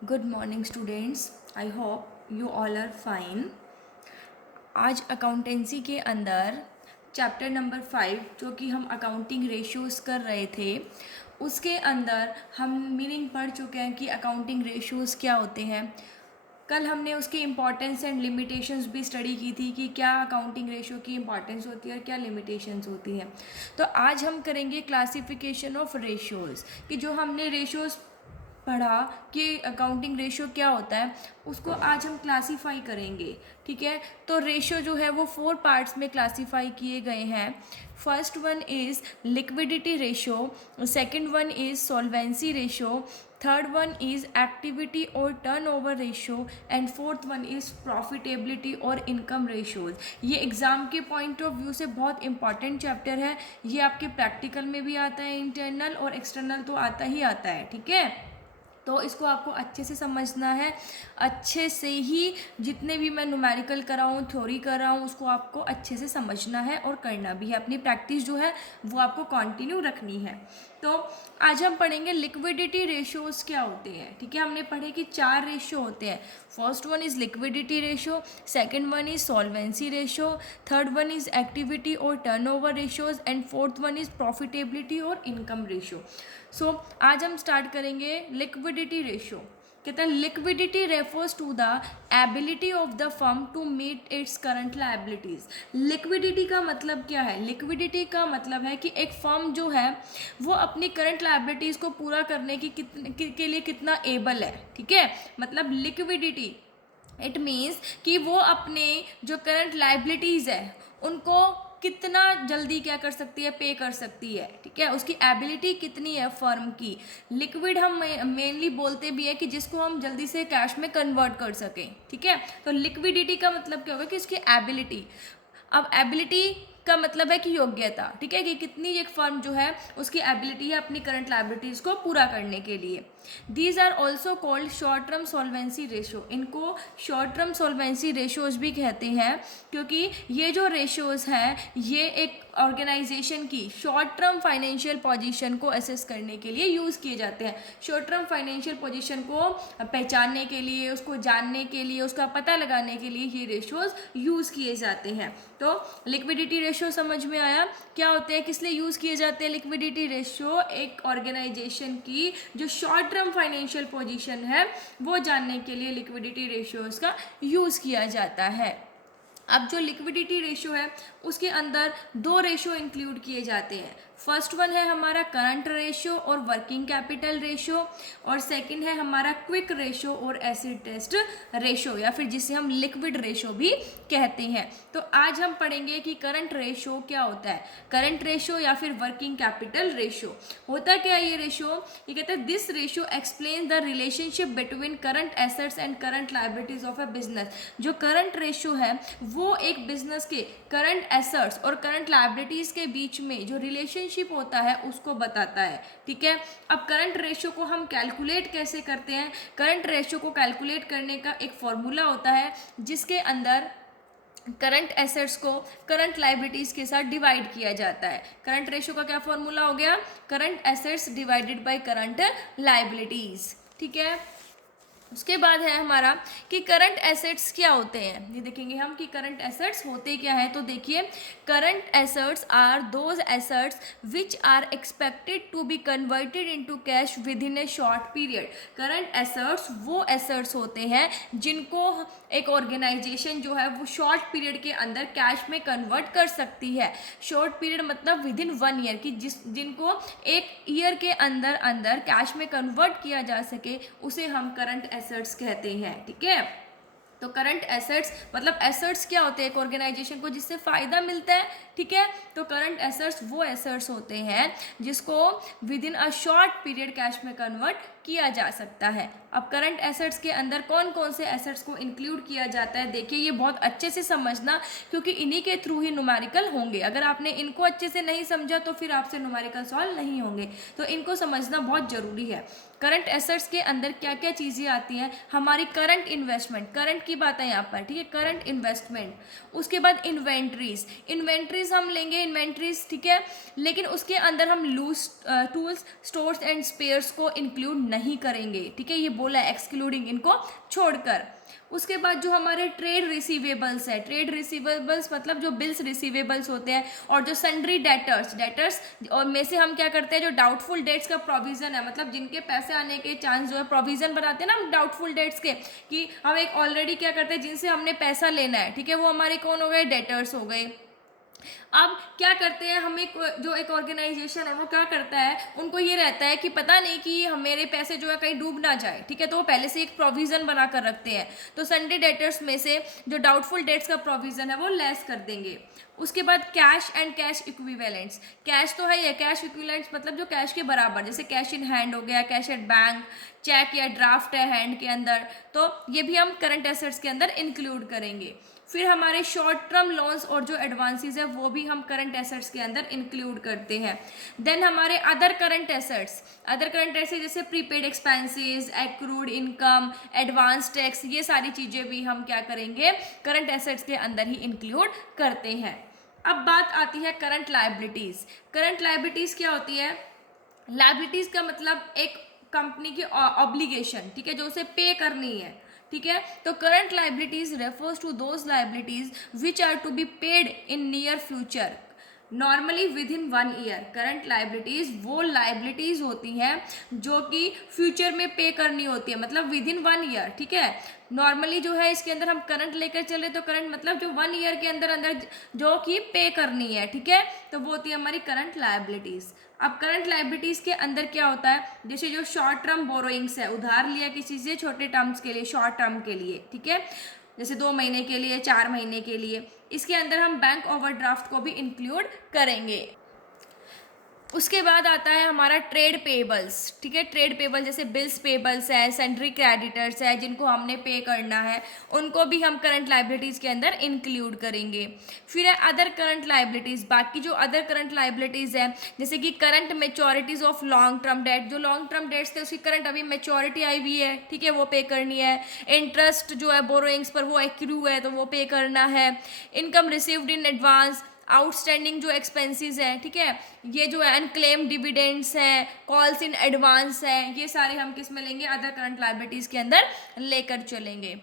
Good morning students, I hope you all are fine. आज accountancy के अंदर chapter number 5 जो कि हम अकाउंटिंग रेशियोज़ कर रहे थे, उसके अंदर हम मीनिंग पढ़ चुके हैं कि अकाउंटिंग रेशियोज़ क्या होते हैं। कल हमने उसकी इम्पॉर्टेंस एंड लिमिटेशंस भी स्टडी की थी कि क्या अकाउंटिंग रेशियो की इम्पॉर्टेंस होती है और क्या लिमिटेशंस होती हैं। तो आज हम करेंगे क्लासिफिकेशन ऑफ रेशियोज़, कि जो हमने रेशियोज़ पढ़ा कि अकाउंटिंग रेशियो क्या होता है, उसको आज हम क्लासीफाई करेंगे। ठीक है, तो रेशियो जो है वो 4 पार्ट्स में क्लासीफाई किए गए हैं। First one is liquidity ratio, second one is solvency ratio, third one is activity और turnover ratio and fourth one is profitability और इनकम रेशियोज। ये एग्ज़ाम के पॉइंट ऑफ व्यू से बहुत इंपॉर्टेंट चैप्टर है। ये आपके प्रैक्टिकल में भी आता है, इंटरनल और एक्सटर्नल तो आता ही आता है। ठीक है, तो इसको आपको अच्छे से समझना है, अच्छे से ही जितने भी मैं न्यूमेरिकल कर रहा हूँ, थ्योरी कर रहा हूँ, उसको आपको अच्छे से समझना है और करना भी है। अपनी प्रैक्टिस जो है वो आपको कंटिन्यू रखनी है। तो आज हम पढ़ेंगे लिक्विडिटी रेशियोज क्या होते हैं। ठीक है, हमने पढ़े कि 4 रेशियो होते हैं। First one is liquidity ratio, second one is solvency ratio, third one is activity और turnover ratios and fourth one is profitability और इनकम रेशियो। सो आज हम स्टार्ट करेंगे लिक्विडिटी रेशियो। कहता है liquidity refers to the ability of the firm to meet its current liabilities. Liquidity का मतलब क्या है? लिक्विडिटी का मतलब है कि एक फर्म जो है वो अपनी करंट लायबिलिटीज को पूरा करने के लिए कितना एबल है। ठीक है, मतलब लिक्विडिटी इट मीन्स कि वो अपने जो करंट लायबिलिटीज़ है उनको कितना जल्दी क्या कर सकती है, पे कर सकती है। ठीक है, उसकी एबिलिटी कितनी है फर्म की। लिक्विड हम मेनली बोलते भी है कि जिसको हम जल्दी से कैश में कन्वर्ट कर सकें। ठीक है, तो लिक्विडिटी का मतलब क्या होगा कि उसकी एबिलिटी। अब एबिलिटी का मतलब है कि योग्यता। ठीक है, कि कितनी एक फर्म जो है उसकी एबिलिटी है अपनी करंट लायबिलिटीज को पूरा करने के लिए। These are also called short term solvency ratio. इनको शॉर्ट टर्म सॉल्वेंसी रेशियोज भी कहते हैं, क्योंकि ये जो रेशियोज हैं ये एक ऑर्गेनाइजेशन की शॉर्ट टर्म फाइनेंशियल पोजीशन को असेस करने के लिए यूज़ किए जाते हैं। शॉर्ट टर्म फाइनेंशियल पोजीशन को पहचानने के लिए, उसको जानने के लिए, उसका पता लगाने के लिए ये रेशियोज यूज़ किए जाते हैं। तो लिक्विडिटी रेशियो समझ में आया क्या होते हैं, किस लिए यूज़ किए जाते हैं। लिक्विडिटी रेशियो एक ऑर्गेनाइजेशन की जो शॉर्ट टर्म फाइनेंशियल पोजीशन है वो जानने के लिए लिक्विडिटी रेशियोज का यूज़ किया जाता है। अब जो लिक्विडिटी रेशियो है उसके अंदर 2 रेशियो इंक्लूड किए जाते हैं। फर्स्ट वन है हमारा करंट रेशियो और वर्किंग कैपिटल रेशियो, और सेकंड है हमारा क्विक रेशियो और एसिड टेस्ट रेशियो, या फिर जिसे हम लिक्विड रेशियो भी कहते हैं। तो आज हम पढ़ेंगे कि करंट रेशियो क्या होता है। करंट रेशियो या फिर वर्किंग कैपिटल रेशियो होता क्या है ये रेशियो? ये कहते हैं this ratio explain the relationship between current assets and current liabilities of a business. जो करंट रेशियो है वो एक बिजनेस के करंट एसेट्स और करंट लायबिलिटीज के बीच में जो रिलेशनशिप होता है उसको बताता है। ठीक है, अब करंट रेशियो को हम कैलकुलेट कैसे करते हैं? करंट रेशियो को कैलकुलेट करने का एक फॉर्मूला होता है जिसके अंदर करंट एसेट्स को करंट लायबिलिटीज के साथ डिवाइड किया जाता है। करंट रेशियो का क्या फॉर्मूला हो गया? Current assets divided by current liabilities. ठीक है, उसके बाद है हमारा कि करंट एसेट्स क्या होते हैं। ये देखेंगे हम कि करंट एसेट्स होते क्या है। तो देखिए, current assets are those assets which are expected to be converted into cash within a short period. Current assets वो एसेट्स होते हैं जिनको एक ऑर्गेनाइजेशन जो है वो शॉर्ट पीरियड के अंदर कैश में कन्वर्ट कर सकती है। शॉर्ट पीरियड मतलब विद इन 1 ईयर, की जिनको एक ईयर के अंदर अंदर कैश में कन्वर्ट किया जा सके उसे हम करंट एसेट्स कहते हैं। ठीक है, तो करंट एसेट्स मतलब एसेट्स क्या होते हैं एक ऑर्गेनाइजेशन को जिससे फायदा मिलता है। ठीक है, तो करंट एसेट्स वो एसेट्स होते हैं जिसको with in a short period cash में कन्वर्ट किया जा सकता है। अब करंट एसेट्स के अंदर कौन कौन से एसेट्स को इंक्लूड किया जाता है, देखिए ये बहुत अच्छे से समझना, क्योंकि इन्हीं के थ्रू ही न्यूमेरिकल होंगे। अगर आपने इनको अच्छे से नहीं समझा तो फिर आपसे न्यूमेरिकल सॉल्व नहीं होंगे, तो इनको समझना बहुत ज़रूरी है। करंट एसेट्स के अंदर क्या क्या चीज़ें आती हैं? हमारी करंट इन्वेस्टमेंट, करंट की बात है यहाँ पर। ठीक है, करंट इन्वेस्टमेंट। उसके बाद इन्वेंट्रीज, इन्वेंट्रीज हम लेंगे, इन्वेंट्रीज। ठीक है, लेकिन उसके अंदर हम loose tools, stores and spares को इंक्लूड नहीं करेंगे, ठीक है, ये बोला एक्सक्लूडिंग, इनको छोड़कर। उसके बाद जो हमारे ट्रेड रिसीवेबल्स है, ट्रेड रिसीवेबल्स मतलब जो बिल्स रिसीवेबल्स होते हैं, और जो सन्ड्री डेटर्स और में से हम क्या करते हैं, जो डाउटफुल डेट्स का प्रोविजन है, मतलब जिनके पैसे आने के चांस जो है, प्रोविजन बनाते हैं ना हम डाउटफुल डेट्स के, कि हम एक ऑलरेडी क्या करते हैं, जिनसे हमने पैसा लेना है, ठीक है, वो हमारे कौन हो गए, डेटर्स हो गए। अब क्या करते हैं, हम जो एक ऑर्गेनाइजेशन है वो क्या करता है, उनको ये रहता है कि पता नहीं कि हम मेरे पैसे जो है कहीं डूब ना जाए, ठीक है, तो वो पहले से एक प्रोविजन बना कर रखते हैं। तो संडे डेटर्स में से जो डाउटफुल डेट्स का प्रोविजन है वो लेस कर देंगे। उसके बाद cash and cash equivalents, cash तो है ये, कैश इक्विवेलेंट्स मतलब जो कैश के बराबर, जैसे कैश इन हैंड हो गया, कैश एट बैंक, चेक या ड्राफ्ट है हैंड के अंदर, तो ये भी हम करंट एसेट्स के अंदर इंक्लूड करेंगे। फिर हमारे शॉर्ट टर्म लोन्स और जो एडवांसेस है वो भी हम करंट एसेट्स के अंदर इंक्लूड करते हैं। देन हमारे अदर करंट एसेट्स जैसे prepaid expenses, accrued income, advance tax, ये सारी चीज़ें भी हम क्या करेंगे, करंट एसेट्स के अंदर ही इंक्लूड करते हैं। अब बात आती है करंट लायबिलिटीज़। करंट लायबिलिटीज़ क्या होती है, लायबिलिटीज़ का मतलब एक कंपनी की ऑब्लिगेशन, ठीक है, जो उसे पे करनी है, ठीक है। तो current liabilities refers to those liabilities which are to be paid in near future normally within 1 year. Current liabilities वो लाइबिलिटीज होती हैं जो कि फ्यूचर में पे करनी होती है, मतलब विद इन 1 ईयर, ठीक है। नॉर्मली जो है इसके अंदर हम करंट लेकर चले तो करंट मतलब जो 1 ईयर के अंदर अंदर जो कि पे करनी है, ठीक है, तो वो होती है हमारी करंट लाइबिलिटीज। अब करंट लाइबिलिटीज के अंदर क्या होता है, जैसे जो शॉर्ट टर्म बोरोइंग्स है, उधार लिया किसी से छोटे टर्म्स के लिए, शॉर्ट टर्म के लिए, ठीक है, जैसे 2 महीने के लिए, 4 महीने के लिए, इसके अंदर हम बैंक ओवरड्राफ्ट को भी इंक्लूड करेंगे। उसके बाद आता है हमारा ट्रेड पेबल्स, ठीक है, ट्रेड पेबल जैसे बिल्स पेबल्स है, सेंट्री क्रेडिटर्स है, जिनको हमने पे करना है, उनको भी हम करंट लाइबिलिटीज़ के अंदर इंक्लूड करेंगे। फिर है अदर करंट लाइबिलिटीज़, बाकी जो अदर करंट लाइबिलिटीज़ है, जैसे कि current maturities of long term debt, जो लॉन्ग टर्म डेट्स थे उसकी करंट अभी मेच्योरिटी आई हुई है, ठीक है, वो पे करनी है। इंटरेस्ट जो है बोरोइंग्स पर वो एक्रू है तो वो पे करना है। Income received in advance, outstanding जो एक्सपेंसेस है, ठीक है, ये जो है अनक्लेम डिविडेंड्स हैं, कॉल्स इन एडवांस है, ये सारे हम किस में लेंगे, अदर करंट लाइबिलिटीज़ के अंदर लेकर चलेंगे।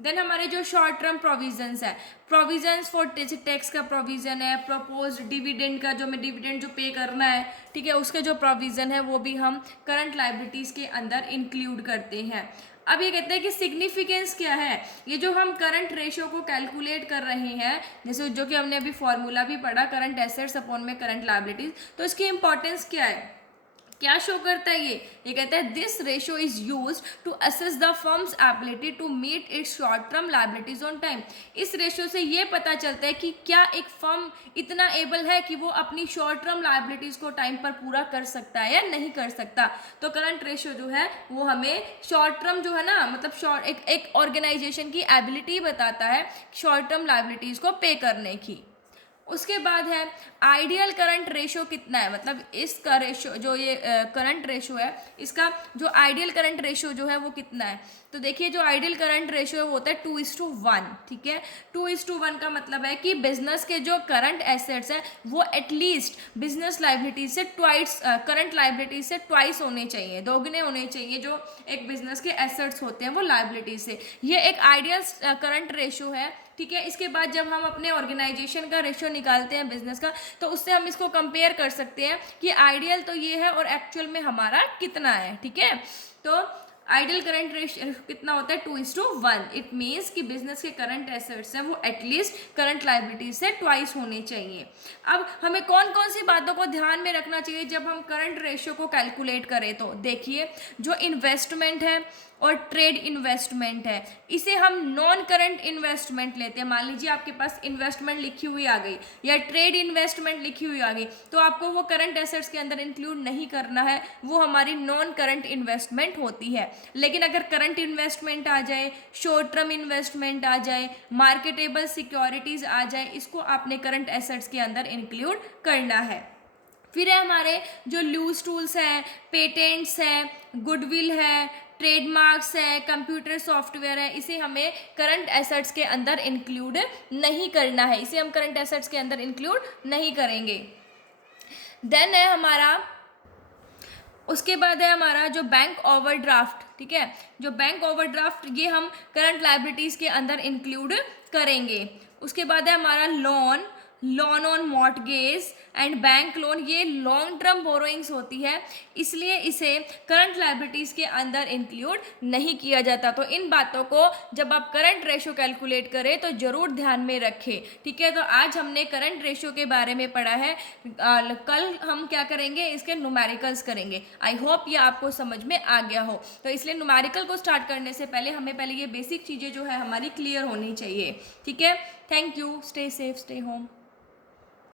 देन हमारे जो शॉर्ट टर्म प्रोविजंस है, प्रोविजंस फॉर टैक्स का प्रोविजन है, प्रपोज डिविडेंड का जो मैं डिविडेंड जो पे करना है, ठीक है, उसके जो प्रोविजन है वो भी हम करंट लाइबिलिटीज़ के अंदर इंक्लूड करते हैं। अब ये कहते हैं कि सिग्निफिकेंस क्या है, ये जो हम करंट रेशियो को कैलकुलेट कर रहे हैं, जैसे जो कि हमने अभी फॉर्मूला भी पढ़ा, करंट एसेट्स अपॉन में करंट लायबिलिटीज, तो इसकी इंपॉर्टेंस क्या है, क्या शो करता है ये कहता है this ratio is used to assess the firm's ability to meet its short term liabilities on time. इस रेशियो से ये पता चलता है कि क्या एक फर्म इतना एबल है कि वो अपनी शॉर्ट टर्म लायबिलिटीज को टाइम पर पूरा कर सकता है या नहीं कर सकता। तो करंट रेशियो जो है वो हमें शॉर्ट टर्म जो है ना, मतलब एक ऑर्गेनाइजेशन की एबिलिटी बताता है शॉर्ट टर्म लायबिलिटीज को पे करने की। उसके बाद है आइडियल करंट रेशो कितना है, मतलब इसका रेशो जो ये करंट रेशो है, इसका जो आइडियल करंट रेशो जो है वो कितना है। तो देखिए जो आइडियल करंट रेशो है वो होता है 2:1, ठीक है। 2:1 का मतलब है कि बिजनेस के जो करंट एसेट्स है वो एटलीस्ट बिजनेस लाइबिलिटीज से ट्वाइस, करंट लाइबिलिटीज से ट्वाइस होने चाहिए, दोगुने होने चाहिए जो एक बिजनेस के एसेट्स होते हैं वो लाइबिलिटीज से। ये एक आइडियल करंट रेशो है, ठीक है। इसके बाद जब हम अपने ऑर्गेनाइजेशन का रेशियो निकालते हैं बिजनेस का, तो उससे हम इसको कंपेयर कर सकते हैं कि आइडियल तो ये है और एक्चुअल में हमारा कितना है, ठीक है। तो आइडियल करंट रेशियो कितना होता है 2:1। इट मीन्स कि बिजनेस के करंट एसेट्स हैं वो एटलीस्ट करंट लाइबिलिटीज से ट्वाइस होने चाहिए। अब हमें कौन कौन सी बातों को ध्यान में रखना चाहिए जब हम करंट रेशियो को कैलकुलेट करें, तो देखिए जो इन्वेस्टमेंट है और ट्रेड इन्वेस्टमेंट है, इसे हम नॉन करंट इन्वेस्टमेंट लेते हैं। मान लीजिए आपके पास इन्वेस्टमेंट लिखी हुई आ गई या ट्रेड इन्वेस्टमेंट लिखी हुई आ गई, तो आपको वो करंट एसेट्स के अंदर इंक्लूड नहीं करना है, वो हमारी नॉन करंट इन्वेस्टमेंट होती है। लेकिन अगर करंट इन्वेस्टमेंट आ जाए, शॉर्ट टर्म इन्वेस्टमेंट आ जाए, मार्केटेबल सिक्योरिटीज आ जाए, इसको आपने करंट एसेट्स के अंदर इंक्लूड करना है। फिर है हमारे जो लूज टूल्स हैं, पेटेंट्स हैं, गुडविल है, ट्रेडमार्क्स है, कंप्यूटर सॉफ्टवेयर है, इसे हमें करंट एसेट्स के अंदर इंक्लूड नहीं करना है, इसे हम करंट एसेट्स के अंदर इंक्लूड नहीं करेंगे। देन है हमारा उसके बाद है हमारा जो बैंक ओवरड्राफ्ट, ठीक है, जो बैंक ओवरड्राफ्ट ये हम करंट लायबिलिटीज़ के अंदर इंक्लूड करेंगे। उसके बाद है हमारा loan, loan on mortgage and bank loan, ये लॉन्ग टर्म बोरोइंग्स होती है, इसलिए इसे करंट लायबिलिटीज़ के अंदर इंक्लूड नहीं किया जाता। तो इन बातों को जब आप करंट रेशो कैलकुलेट करें तो ज़रूर ध्यान में रखें, ठीक है। तो आज हमने करंट रेशो के बारे में पढ़ा है, कल हम क्या करेंगे, इसके न्यूमेरिकल्स करेंगे। आई होप ये आपको समझ में आ गया हो। तो इसलिए न्यूमेरिकल को स्टार्ट करने से पहले हमें पहले ये बेसिक चीज़ें जो है हमारी क्लियर होनी चाहिए, ठीक है। Thank you, stay safe, stay home.